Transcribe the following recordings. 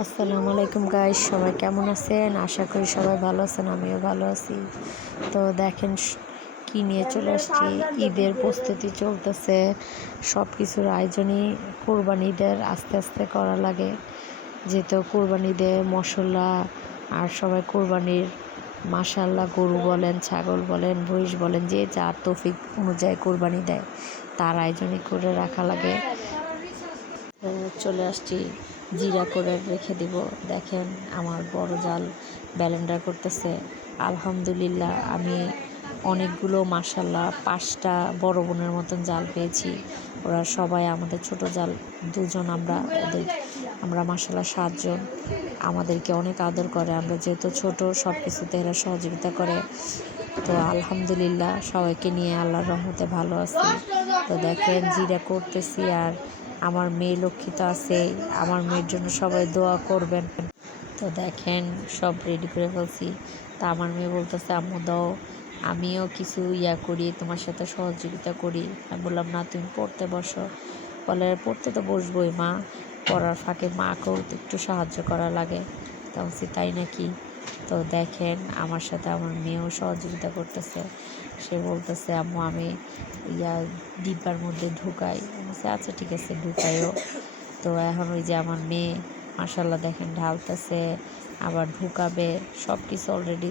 আসসালামু আলাইকুম গাইস, সবাই কেমন আছেন? আশা করি সবাই ভালো আছেন, আমিও ভালো আছি। তো দেখেন কি নিয়ে চলে আসছি। ঈদের প্রস্তুতি চলতেছে, সব কিছুর আয়োজনই কোরবানি ঈদের আস্তে আস্তে করা লাগে। যেহেতু কোরবানি ঈদে মশলা আর সবাই কোরবানির মাশাআল্লাহ গরু বলেন, ছাগল বলেন, মহিষ বলেন, যে যার তৌফিক অনুযায়ী কোরবানি দেয়, তার আয়োজনই করে রাখা লাগে। তো চলে আসছি, জিরা করে রেখে দিব। দেখেন আমার বড় জাল ব্যালেন্ডার করতেছে। আলহামদুলিল্লাহ আমি অনেকগুলো মাশাল্লাহ 5টা বড় বোনের মতন জাল পেয়েছি। ওরা সবাই আমাদের ছোট জাল 2জন, আমরা মাশাল্লাহ 7জন। আমাদেরকে অনেক আদর করে, আমরা যেহেতু ছোট সব কিছুতে এরা সহযোগিতা করে। তো আলহামদুলিল্লাহ সবাইকে নিয়ে আল্লাহর রহমতে ভালো আছি। তো দেখেন জিরা করতেছি, আর আমার মেয়ে লক্ষ্মী তো আছেই, আমার মেয়ের জন্য সবাই দোয়া করবেন। তো দেখেন সব রেডি করে ফেলছি। তা আমার মেয়ে বলতেছে, আম্মু দাও আমিও কিছু করি, তোমার সাথে সহযোগিতা করি। আমি বললাম, না তুমি পড়তে বসো। বলে, পড়তে তো বসবোই মা, পড়ার ফাঁকে মাকেও তো একটু সাহায্য করা লাগে। তা বলছি, তাই নাকি? তো দেখেন আমার সাথে আমার মেয়েও সহযোগিতা করতেছে। সে বলতেছে, আম্মু আমি ডিব্বার মধ্যে ঢুকাই। বলছে, আচ্ছা ঠিক আছে ঢুকাইও। তো এখন ওই যে আমার মেয়ে মাশাল্লাহ দেখেন ঢালতেছে, আবার ঢুকাবে, সব কিছু অলরেডি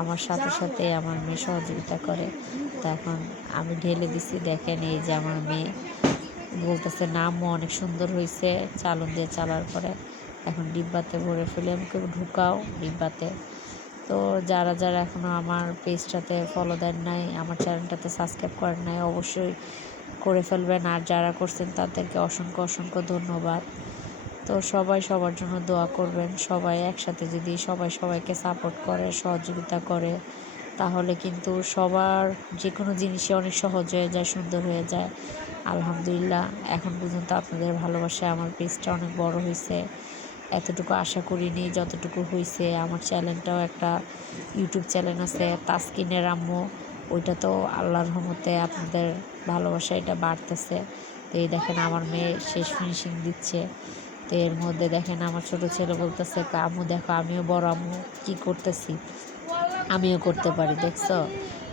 আমার সাথে সাথে আমার মেয়ে সহযোগিতা করে। তো এখন আমি ঢেলে দিছি। দেখেন এই যে আমার মেয়ে বলতেছে, না আম্মু অনেক সুন্দর হয়েছে, চালন দিয়ে চালার পরে এখন ডিব্বাতে ভরে ফেলে আমাকে ঢুকাও ডিব্বাতে। তো যারা যারা এখনও আমার পেজটাতে ফলো দেন নাই, আমার চ্যানেলটাতে সাবস্ক্রাইব করেন নাই, অবশ্যই করে ফেলবেন। আর যারা করছেন তাদেরকে অসংখ্য অসংখ্য ধন্যবাদ। তো সবাই সবার জন্য দোয়া করবেন। সবাই একসাথে যদি সবাই সবাইকে সাপোর্ট করে, সহযোগিতা করে, তাহলে কিন্তু সবার যে কোনো জিনিসই অনেক সহজ হয়ে যায়, সুন্দর হয়ে যায়। আলহামদুলিল্লাহ এখন পর্যন্ত আপনাদের ভালোবাসায় আমার পেজটা অনেক বড় হয়েছে। এতটুকু আশা করিনি যতটুকু হয়েছে। আমার চ্যানেলটাও একটা ইউটিউব চ্যানেল আছে, তাসকিনের আম্মু। ওইটা তো আল্লাহর রহমতে আপনাদের ভালোবাসা এটা বাড়তেছে। তো এই দেখেন আমার মেয়ে শেষ ফিনিশিং দিচ্ছে। তো এর মধ্যে দেখেন আমার ছোট ছেলে বলতেছে, আম্মু দেখো আমিও বড় আম্মু কী করতেছি, আমিও করতে পারি, দেখছো?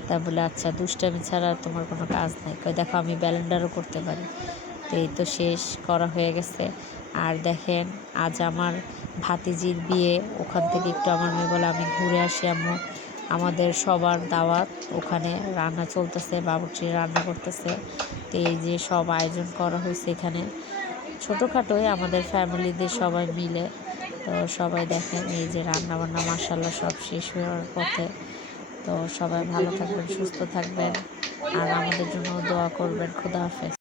তা বলে, আচ্ছা দুষ্টামি ছাড়া তোমার কোনো কাজ নাই। দেখো আমি ব্যালেন্ডারও করতে পারি। তো এই তো শেষ করা হয়ে গেছে। আর দেখেন আজ আমার ভাতিজির বিয়ে, ওখান থেকে একটু আমার মেয়ে বলে আমি ঘুরে আসি আম্মু। আমাদের সবার দাওয়াত, ওখানে রান্না চলতেছে, বাবুর্চি রান্না করতেছে। তো এই যে সব আয়োজন করা হয়েছে এখানে ছোটোখাটোই আমাদের ফ্যামিলিদের সবাই মিলে। তো সবাই দেখেন এই যে রান্না বান্না মাশাল্লাহ সব শেষ হওয়ার পথে। তো সবাই ভালো থাকবেন, সুস্থ থাকবেন, আর আমাদের জন্য দোয়া করবেন। খোদা হাফেজ।